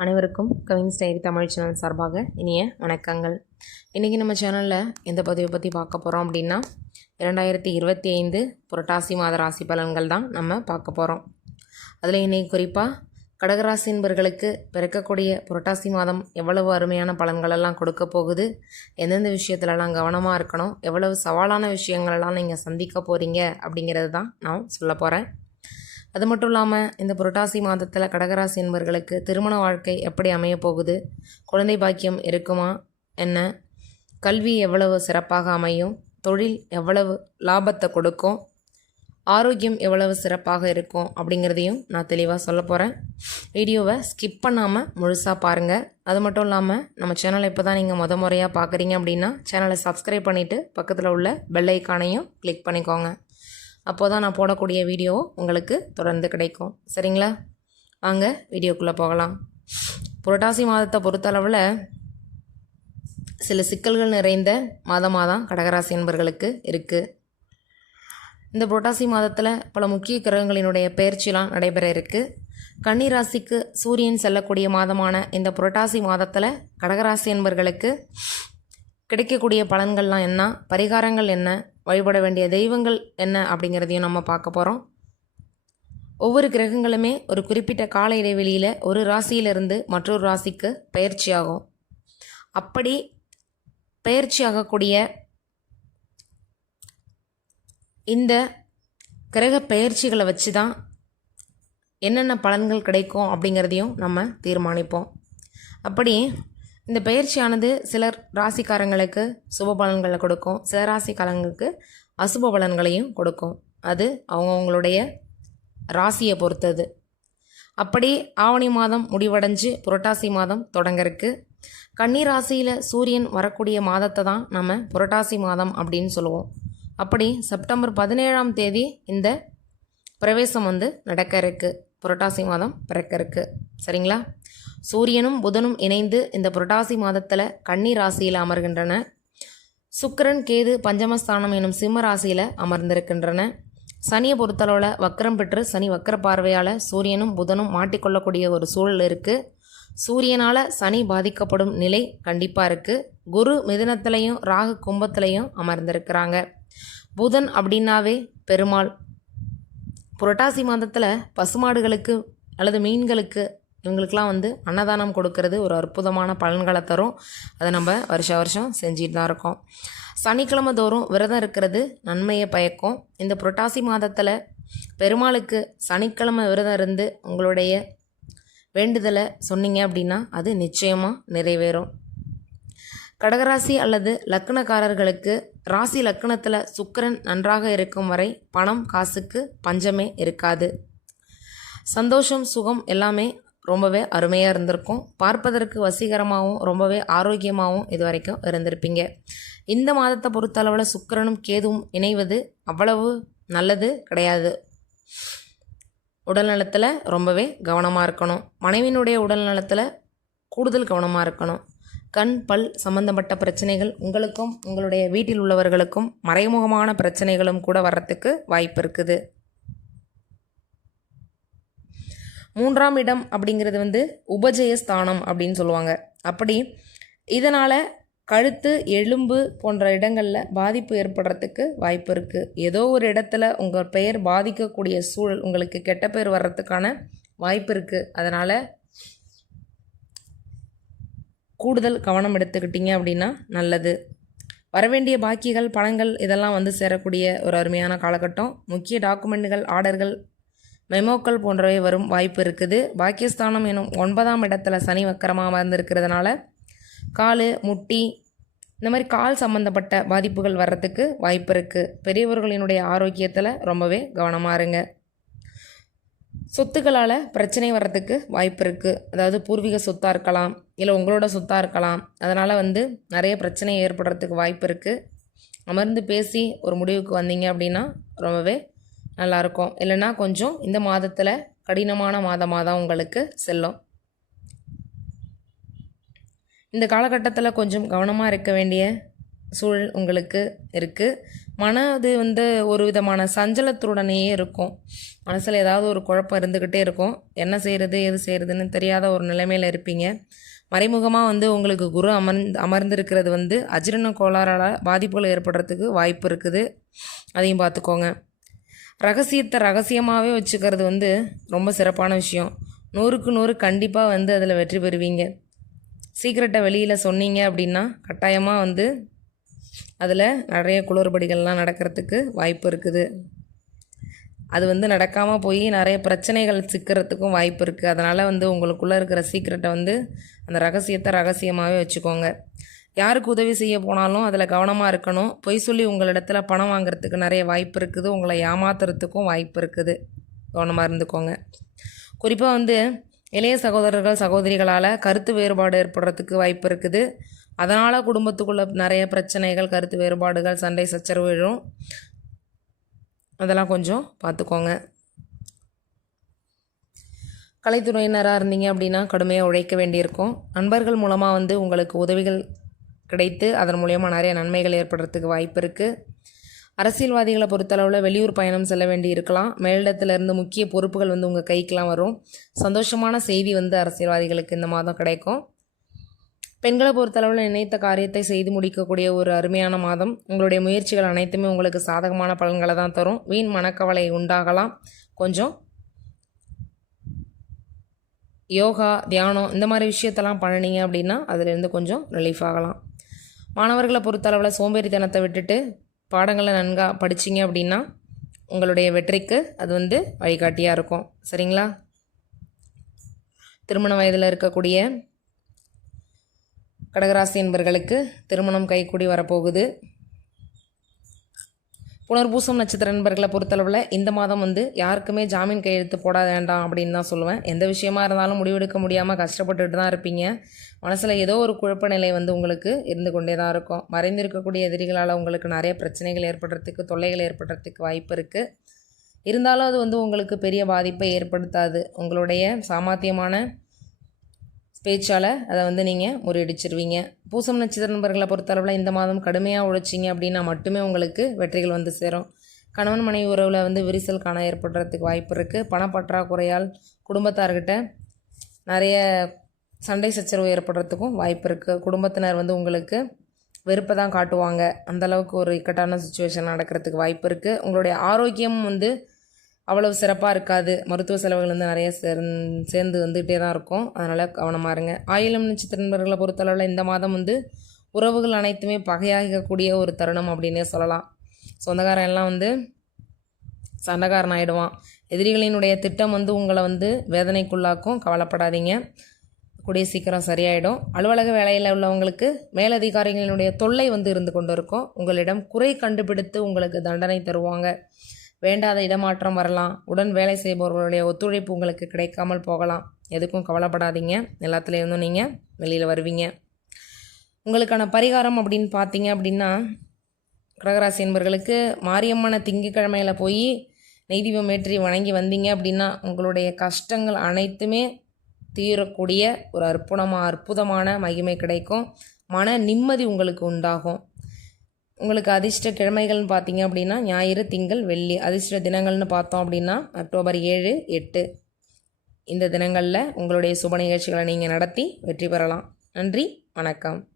அனைவருக்கும் Cavin's diary Tamil channel சார்பாக இனிய வணக்கங்கள். இன்றைக்கி நம்ம சேனலில் எந்த பதிவை பற்றி பார்க்க போகிறோம் அப்படின்னா இரண்டாயிரத்தி இருபத்தி ஐந்து புரட்டாசி மாத ராசி பலன்கள் தான் நம்ம பார்க்க போகிறோம் அதில் இன்றைக்கி குறிப்பாக கடகராசி என்பர்களுக்கு பிறக்கக்கூடிய புரட்டாசி மாதம் எவ்வளவு அருமையான பலன்களெல்லாம் கொடுக்க போகுது எந்தெந்த விஷயத்துலலாம் கவனமாக இருக்கணும் எவ்வளவு சவாலான விஷயங்களெல்லாம் நீங்கள் சந்திக்க போகிறீங்க அப்படிங்கிறது தான் நான் சொல்ல போகிறேன் அது மட்டும் இல்லாமல் இந்த புரட்டாசி மாதத்தில் கடகராசி என்பவர்களுக்கு திருமண வாழ்க்கை எப்படி அமைய போகுது? குழந்தை பாக்கியம் இருக்குமா? என்ன? கல்வி எவ்வளவு சிறப்பாக அமையும்? தொழில் எவ்வளவு லாபத்தை கொடுக்கும்? ஆரோக்கியம் எவ்வளவு சிறப்பாக இருக்கும்? அப்படிங்கிறதையும் நான் தெளிவாக சொல்ல போகிறேன் வீடியோவை ஸ்கிப் பண்ணாமல் முழுசாக பாருங்கள் அது மட்டும் இல்லாமல் நம்ம சேனலை இப்போ தான் நீங்கள் முத முறையாக பார்க்குறீங்க அப்படின்னா சேனலை சப்ஸ்கிரைப் பண்ணிவிட்டு பக்கத்தில் உள்ள பெல் ஐக்கானையும் கிளிக் பண்ணிக்கோங்க. அப்போ தான் நான் போடக்கூடிய வீடியோ உங்களுக்கு தொடர்ந்து கிடைக்கும். சரிங்களா? வாங்க வீடியோக்குள்ளே போகலாம். புரட்டாசி மாதத்தை பொறுத்தளவில் சில சிக்கல்கள் நிறைந்த மாதமாக தான் கடகராசி என்பர்களுக்கு இருக்குது இந்த புரட்டாசி மாதத்தில் பல முக்கிய கிரகங்களினுடைய பயிற்சிலாம் நடைபெற இருக்குது கன்னிராசிக்கு சூரியன் செல்லக்கூடிய மாதமான இந்த புரட்டாசி மாதத்தில் கடகராசி என்பர்களுக்கு கிடைக்கக்கூடிய பலன்கள்லாம் என்ன? பரிகாரங்கள் என்ன? வழிபட வேண்டிய தெய்வங்கள் என்ன அப்படிங்கிறதையும் நம்ம பார்க்க போகிறோம் ஒவ்வொரு கிரகங்களுமே ஒரு குறிப்பிட்ட கால இடைவெளியில் ஒரு ராசியிலிருந்து மற்றொரு ராசிக்கு பயிற்சியாகும். அப்படி பயிற்சியாகக்கூடிய இந்த கிரக பயிற்சிகளை வச்சு தான் என்னென்ன பலன்கள் கிடைக்கும் அப்படிங்கிறதையும் நம்ம தீர்மானிப்போம். அப்படி இந்த பயிற்சியானது சிலர் ராசிக்காரங்களுக்கு சுப பலன்களை கொடுக்கும். சில ராசிக்காரங்களுக்கு அசுப பலன்களையும் கொடுக்கும். அது அவங்கவுங்களுடைய ராசியை பொறுத்தது. அப்படி ஆவணி மாதம் முடிவடைஞ்சு புரட்டாசி மாதம் தொடங்க இருக்கு கன்னி ராசியில் சூரியன் வரக்கூடிய மாதத்தை தான் நம்ம புரட்டாசி மாதம் அப்படின்னு சொல்லுவோம். அப்படி செப்டம்பர் பதினேழாம் தேதி இந்த பிரவேசம் வந்து நடக்க இருக்குது புரட்டாசி மாதம் பிறக்க இருக்கு. சரிங்களா? சூரியனும் புதனும் இணைந்து இந்த புரட்டாசி மாதத்தில் கன்னி ராசியில் அமர்கின்றன. சுக்கரன் கேது பஞ்சமஸ்தானம் எனும் சிம்ம ராசியில் அமர்ந்திருக்கின்றன. சனியை பொறுத்தளவில் வக்கரம் பெற்று சனி வக்கர பார்வையால் சூரியனும் புதனும் மாட்டிக்கொள்ளக்கூடிய ஒரு சூழல் இருக்குது சூரியனால் சனி பாதிக்கப்படும் நிலை கண்டிப்பாக இருக்குது குரு மிதனத்திலையும் ராகு கும்பத்திலையும் அமர்ந்திருக்கிறாங்க. புதன் அப்படின்னாவே பெருமாள் புரட்டாசி மாதத்தில் பசுமாடுகளுக்கு அல்லது மீன்களுக்கு இவங்களுக்கெலாம் வந்து அன்னதானம் கொடுக்கறது ஒரு அற்புதமான பலன்களை தரும். அதை நம்ம வருஷ வருஷம் செஞ்சிட்டு தான் இருக்கோம். சனிக்கிழமை தோறும் விரதம் இருக்கிறது நன்மையை பயக்கும். இந்த புரட்டாசி மாதத்தில் பெருமாளுக்கு சனிக்கிழமை விரதம் இருந்து உங்களுடைய வேண்டுதலை சொன்னீங்க அப்படின்னா அது நிச்சயமாக நிறைவேறும். கடகராசி அல்லது லக்னக்காரர்களுக்கு ராசி லக்னத்தில் சுக்கரன் நன்றாக இருக்கும் வரை பணம் காசுக்கு பஞ்சமே இருக்காது. சந்தோஷம் சுகம் எல்லாமே ரொம்பவே அருமையாக இருந்திருக்கும். பார்ப்பதற்கு வசீகரமாகவும் ரொம்பவே ஆரோக்கியமாகவும் இது வரைக்கும் இருந்திருப்பீங்க. இந்த மாதத்தை பொறுத்தளவில் சுக்கரனும் கேதுவும் இணைவது அவ்வளவு நல்லது கிடையாது. உடல்நலத்தில் ரொம்பவே கவனமாக இருக்கணும். மனைவியினுடைய உடல்நலத்தில் கூடுதல் கவனமாக இருக்கணும். கண் பல் சம்பந்தப்பட்ட பிரச்சனைகள் உங்களுக்கும் உங்களுடைய வீட்டில் உள்ளவர்களுக்கும் மறைமுகமான பிரச்சனைகளும் கூட வர்றதுக்கு வாய்ப்பு இருக்குது. மூன்றாம் இடம் அப்படிங்கிறது வந்து உபஜய ஸ்தானம் அப்படின்னு சொல்லுவாங்க. அப்படி இதனால் கழுத்து எலும்பு போன்ற இடங்களில் பாதிப்பு ஏற்படுறதுக்கு வாய்ப்பு இருக்குது ஏதோ ஒரு இடத்துல உங்கள் பெயர் பாதிக்கக்கூடிய சூழல் உங்களுக்கு கெட்ட பெயர் வர்றதுக்கான வாய்ப்பு இருக்குது அதனால் கூடுதல் கவனம் எடுத்துக்கிட்டீங்க அப்படின்னா நல்லது. வரவேண்டிய பாக்கிகள் பணங்கள் இதெல்லாம் வந்து சேரக்கூடிய ஒரு அருமையான காலகட்டம். முக்கிய டாக்குமெண்ட்டுகள் ஆர்டர்கள் மெமோக்கள் போன்றவை வரும் வாய்ப்பு இருக்குது. பாக்கியஸ்தானம் எனும் ஒன்பதாம் இடத்துல சனி வக்கரமாக அமர்ந்திருக்கிறதுனால கால் முட்டி இந்த மாதிரி கால் சம்மந்தப்பட்ட பாதிப்புகள் வர்றதுக்கு வாய்ப்பு இருக்குது பெரியவர்களினுடைய ஆரோக்கியத்தில் ரொம்பவே கவனமாக இருங்க. சொத்துக்களால் பிரச்சனை வர்றதுக்கு வாய்ப்பு இருக்குது அதாவது பூர்வீக சொத்தாக இருக்கலாம் இல்லை உங்களோட சொத்தாக இருக்கலாம். அதனால் வந்து நிறைய பிரச்சனை ஏற்படுறதுக்கு வாய்ப்பு இருக்குது அமர்ந்து பேசி ஒரு முடிவுக்கு வந்தீங்க அப்படின்னா ரொம்பவே நல்லாயிருக்கும் இல்லைன்னா கொஞ்சம் இந்த மாதத்தில் கடினமான மாதமாக தான் உங்களுக்கு செல்லும். இந்த காலகட்டத்தில் கொஞ்சம் கவனமாக இருக்க வேண்டிய சூழல் உங்களுக்கு இருக்குது மனது வந்து ஒரு விதமான சஞ்சலத்துடனேயே இருக்கும். மனசில் ஏதாவது ஒரு குழப்பம் இருந்துக்கிட்டே இருக்கும். என்ன செய்கிறது எது செய்கிறதுன்னு தெரியாத ஒரு நிலைமையில் இருப்பீங்க. மறைமுகமாக வந்து உங்களுக்கு குரு அமர்ந்து அமர்ந்திருக்கிறது வந்து அஜீரண கோளாறால் பாதிப்புகள் ஏற்படுறதுக்கு வாய்ப்பு இருக்குது. அதையும் பார்த்துக்கோங்க. ரகசியத்தை ரகசியமாகவே வச்சுக்கிறது வந்து ரொம்ப சிறப்பான விஷயம். நூறுக்கு நூறு கண்டிப்பாக வந்து அதில் வெற்றி பெறுவீங்க. சீக்கிரட்டை வெளியில் சொன்னீங்க அப்படின்னா கட்டாயமாக வந்து அதில் நிறைய குளறுபடிகள்லாம் நடக்கிறதுக்கு வாய்ப்பு இருக்குது. அது வந்து நடக்காமல் போய் நிறைய பிரச்சனைகள் சிக்கிறதுக்கும் வாய்ப்பு இருக்குது அதனால் வந்து உங்களுக்குள்ளே இருக்கிற சீக்ரெட்டை வந்து அந்த ரகசியத்தை ரகசியமாகவே வச்சுக்கோங்க. யாருக்கு உதவி செய்ய போனாலும் அதில் கவனமாக இருக்கணும். பொய் சொல்லி உங்களிடத்துல பணம் வாங்குறதுக்கு நிறைய வாய்ப்பு இருக்குது. உங்களை ஏமாத்துறதுக்கும் வாய்ப்பு இருக்குது. கவனமாக இருந்துக்கோங்க. குறிப்பாக வந்து இளைய சகோதரர்கள் சகோதரிகளால் கருத்து வேறுபாடு ஏற்படுறதுக்கு வாய்ப்பு இருக்குது. அதனால் குடும்பத்துக்குள்ளே நிறைய பிரச்சனைகள் கருத்து வேறுபாடுகள் சண்டை சச்சரவு விழும். அதெல்லாம் கொஞ்சம் பார்த்துக்கோங்க. கலைத்துறையினராக இருந்தீங்க அப்படின்னா கடுமையாக உழைக்க வேண்டியிருக்கும். நண்பர்கள் மூலமாக வந்து உங்களுக்கு உதவிகள் கிடைத்து அதன் மூலயமா நிறைய நன்மைகள் ஏற்படுறதுக்கு வாய்ப்பு இருக்குது அரசியல்வாதிகளை பொறுத்தளவில் வெளியூர் பயணம் செல்ல வேண்டி இருக்கலாம். மேலிடத்துலேருந்து முக்கிய பொறுப்புகள் வந்து உங்கள் கைக்கெலாம் வரும். சந்தோஷமான செய்தி வந்து அரசியல்வாதிகளுக்கு இந்த மாதம் கிடைக்கும். பெண்களை பொறுத்தளவில் நினைத்த காரியத்தை செய்து முடிக்கக்கூடிய ஒரு அருமையான மாதம். உங்களுடைய முயற்சிகள் அனைத்துமே உங்களுக்கு சாதகமான பலன்களை தான் தரும். வீண் மனக்கவலை உண்டாகலாம். கொஞ்சம் யோகா தியானம் இந்த மாதிரி விஷயத்தெல்லாம் பண்ணினீங்க அப்படின்னா அதுலேருந்து கொஞ்சம் ரிலீஃப் ஆகலாம். மாணவர்களை பொறுத்தளவில் சோம்பேறித்தனத்தை விட்டுட்டு பாடங்களை நன்காக படிச்சிங்க அப்படின்னா உங்களுடைய வெற்றிக்கு அது வந்து வழிகாட்டியாக இருக்கும். சரிங்களா? திருமண வயதில் இருக்கக்கூடிய கடகராசி என்பர்களுக்கு திருமணம் கைக்கூடி வரப்போகுது. புனர்பூசம் நட்சத்திர நண்பர்களை பொறுத்தளவில் இந்த மாதம் வந்து யாருக்குமே ஜாமீன் கையெழுத்து போட வேண்டாம் அப்படின்னு தான் சொல்லுவேன். எந்த விஷயமா இருந்தாலும் முடிவெடுக்க முடியாமல் கஷ்டப்பட்டுட்டு தான் இருப்பீங்க. மனசில் ஏதோ ஒரு குழப்ப நிலை வந்து உங்களுக்கு இருந்து கொண்டே தான் இருக்கும். மறைந்திருக்கக்கூடிய எதிரிகளால் உங்களுக்கு நிறைய பிரச்சனைகள் ஏற்படுறதுக்கு தொல்லைகள் ஏற்படுறதுக்கு வாய்ப்பு இருக்குது இருந்தாலும் அது வந்து உங்களுக்கு பெரிய பாதிப்பை ஏற்படுத்தாது. உங்களுடைய சாமர்த்தியமான பேச்சால் அதை வந்து நீங்கள் முறியடிச்சிருவீங்க. பூசம் நட்சத்திர நண்பர்களை பொறுத்தளவில் இந்த மாதம் கடுமையாக உழைச்சிங்க அப்படின்னா மட்டுமே உங்களுக்கு வெற்றிகள் வந்து சேரும். கணவன் மனைவி உறவில் வந்து விரிசல் காண ஏற்படுறதுக்கு வாய்ப்பு இருக்குது பணப்பற்றாக்குறையால் குடும்பத்தார்கிட்ட நிறைய சண்டை சச்சரவு ஏற்படுறதுக்கும் வாய்ப்பு இருக்குது குடும்பத்தினர் வந்து உங்களுக்கு வெறுப்பை தான் காட்டுவாங்க. அந்தளவுக்கு ஒரு இக்கட்டான சுச்சுவேஷன் நடக்கிறதுக்கு வாய்ப்பு இருக்குது உங்களுடைய ஆரோக்கியம் வந்து அவ்வளவு சிறப்பாக இருக்காது. மருத்துவ செலவுகள் வந்து நிறைய சேர்ந்து வந்துகிட்டே தான் இருக்கும். அதனால் கவனமாக இருங்க. ஆயிலம் நட்சத்திர நண்பர்களை பொறுத்தளவில் இந்த மாதம் வந்து உறவுகள் அனைத்துமே பகையாகக்கூடிய ஒரு தருணம் அப்படின்னே சொல்லலாம். சொந்தக்காரன் எல்லாம் வந்து சண்டைக்காரன் ஆகிடுவான் எதிரிகளினுடைய திட்டம் வந்து உங்களை வந்து வேதனைக்குள்ளாக்கும். கவலைப்படாதீங்க. கூடிய சீக்கிரம் சரியாயிடும். அலுவலக வேலையில் உள்ளவங்களுக்கு மேலதிகாரிகளினுடைய தொல்லை வந்து இருந்து கொண்டு இருக்கும் உங்களிடம் குறை கண்டுபிடித்து உங்களுக்கு தண்டனை தருவாங்க. வேண்டாத இடமாற்றம் வரலாம். உடன் வேலை செய்பவர்களுடைய ஒத்துழைப்பு உங்களுக்கு கிடைக்காமல் போகலாம். எதுக்கும் கவலைப்படாதீங்க. எல்லாத்துலேருந்தும் நீங்கள் வெளியில் வருவீங்க. உங்களுக்கான பரிகாரம் அப்படின்னு பார்த்தீங்க அப்படின்னா கடகராசி என்பர்களுக்கு மாரியம்மனை திங்கக்கிழமையில் போய் நெய்தீபம் ஏற்றி வணங்கி வந்தீங்க அப்படின்னா உங்களுடைய கஷ்டங்கள் அனைத்துமே தீரக்கூடிய ஒரு அற்புதமாக அற்புதமான மகிமை கிடைக்கும். மன நிம்மதி உங்களுக்கு உண்டாகும். உங்களுக்கு அதிர்ஷ்ட கிழமைகள்னு பார்த்தீங்க அப்படின்னா ஞாயிறு திங்கள் வெள்ளி. அதிர்ஷ்ட தினங்கள்னு பார்த்தோம் அப்படின்னா அக்டோபர் ஏழு எட்டு. இந்த தினங்களில் உங்களுடைய சுப நிகழ்ச்சிகளை நீங்கள் நடத்தி வெற்றி பெறலாம். நன்றி வணக்கம்.